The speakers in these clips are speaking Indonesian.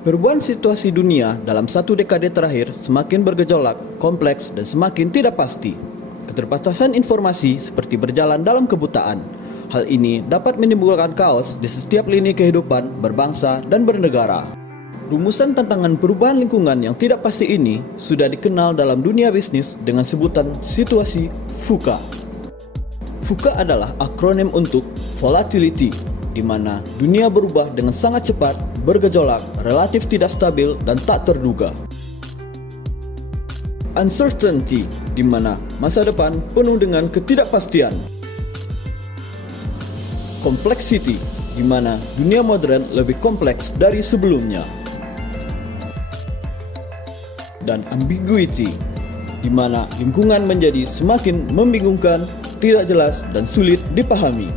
Perubahan situasi dunia dalam satu dekade terakhir semakin bergejolak, kompleks, dan semakin tidak pasti. Keterbatasan informasi seperti berjalan dalam kebutaan. Hal ini dapat menimbulkan kaos di setiap lini kehidupan berbangsa dan bernegara. Rumusan tantangan perubahan lingkungan yang tidak pasti ini sudah dikenal dalam dunia bisnis dengan sebutan situasi VUCA. VUCA adalah akronim untuk volatility, di mana dunia berubah dengan sangat cepat, bergejolak, relatif tidak stabil, dan tak terduga. Uncertainty, di mana masa depan penuh dengan ketidakpastian. Complexity, di mana dunia modern lebih kompleks dari sebelumnya. Dan ambiguity, di mana lingkungan menjadi semakin membingungkan, tidak jelas, dan sulit dipahami.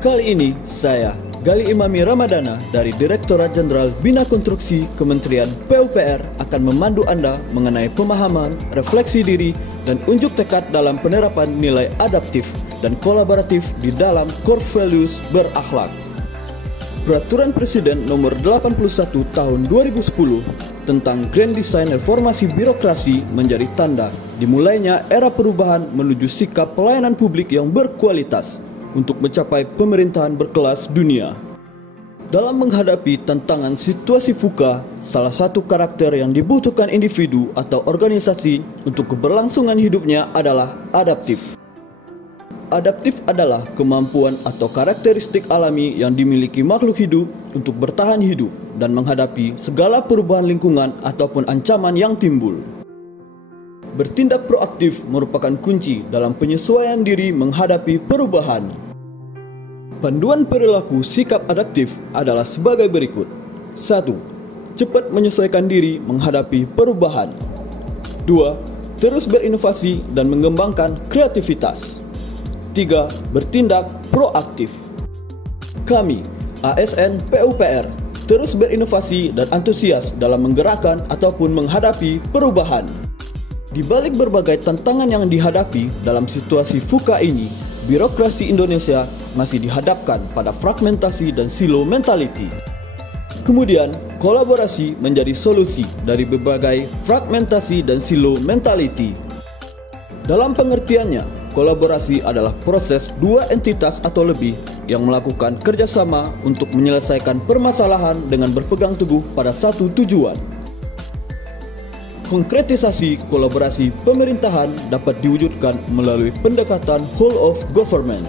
Kali ini saya, Gali Imami Ramadana dari Direktorat Jenderal Bina Konstruksi Kementerian PUPR akan memandu Anda mengenai pemahaman, refleksi diri, dan unjuk tekad dalam penerapan nilai adaptif dan kolaboratif di dalam core values berakhlak. Peraturan Presiden Nomor 81 Tahun 2010 tentang Grand Design Reformasi Birokrasi menjadi tanda dimulainya era perubahan menuju sikap pelayanan publik yang berkualitas untuk mencapai pemerintahan berkelas dunia. Dalam menghadapi tantangan situasi VUCA, salah satu karakter yang dibutuhkan individu atau organisasi untuk keberlangsungan hidupnya adalah adaptif. Adaptif adalah kemampuan atau karakteristik alami yang dimiliki makhluk hidup untuk bertahan hidup dan menghadapi segala perubahan lingkungan ataupun ancaman yang timbul. Bertindak proaktif merupakan kunci dalam penyesuaian diri menghadapi perubahan. Panduan perilaku sikap adaptif adalah sebagai berikut. 1. Cepat menyesuaikan diri menghadapi perubahan. 2. Terus berinovasi dan mengembangkan kreativitas. 3. Bertindak proaktif. Kami, ASN PUPR, terus berinovasi dan antusias dalam menggerakkan ataupun menghadapi perubahan. Di balik berbagai tantangan yang dihadapi dalam situasi VUCA ini, birokrasi Indonesia masih dihadapkan pada fragmentasi dan silo mentality. Kemudian, kolaborasi menjadi solusi dari berbagai fragmentasi dan silo mentality. Dalam pengertiannya, kolaborasi adalah proses dua entitas atau lebih yang melakukan kerjasama untuk menyelesaikan permasalahan dengan berpegang teguh pada satu tujuan. Konkretisasi kolaborasi pemerintahan dapat diwujudkan melalui pendekatan whole of government.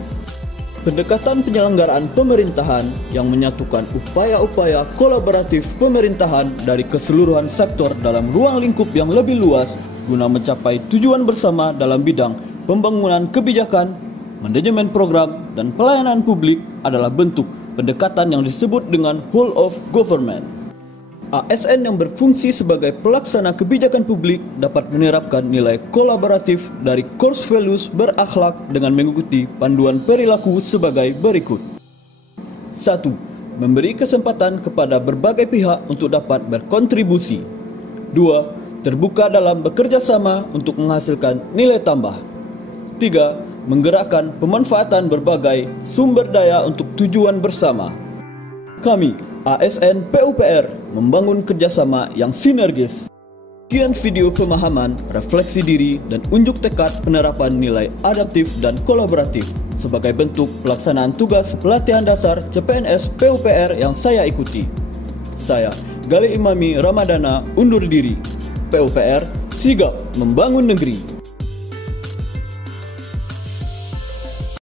Pendekatan penyelenggaraan pemerintahan yang menyatukan upaya-upaya kolaboratif pemerintahan dari keseluruhan sektor dalam ruang lingkup yang lebih luas guna mencapai tujuan bersama dalam bidang pembangunan kebijakan, manajemen program, dan pelayanan publik adalah bentuk pendekatan yang disebut dengan whole of government. ASN yang berfungsi sebagai pelaksana kebijakan publik dapat menerapkan nilai kolaboratif dari core values berakhlak dengan mengikuti panduan perilaku sebagai berikut. 1. Memberi kesempatan kepada berbagai pihak untuk dapat berkontribusi. 2. Terbuka dalam bekerja sama untuk menghasilkan nilai tambah. 3. Menggerakkan pemanfaatan berbagai sumber daya untuk tujuan bersama. Kami, ASN PUPR, membangun kerjasama yang sinergis. Sekian video pemahaman, refleksi diri, dan unjuk tekad penerapan nilai adaptif dan kolaboratif sebagai bentuk pelaksanaan tugas pelatihan dasar CPNS PUPR yang saya ikuti. Saya, Gali Imami Ramadana, undur diri. PUPR, sigap membangun negeri.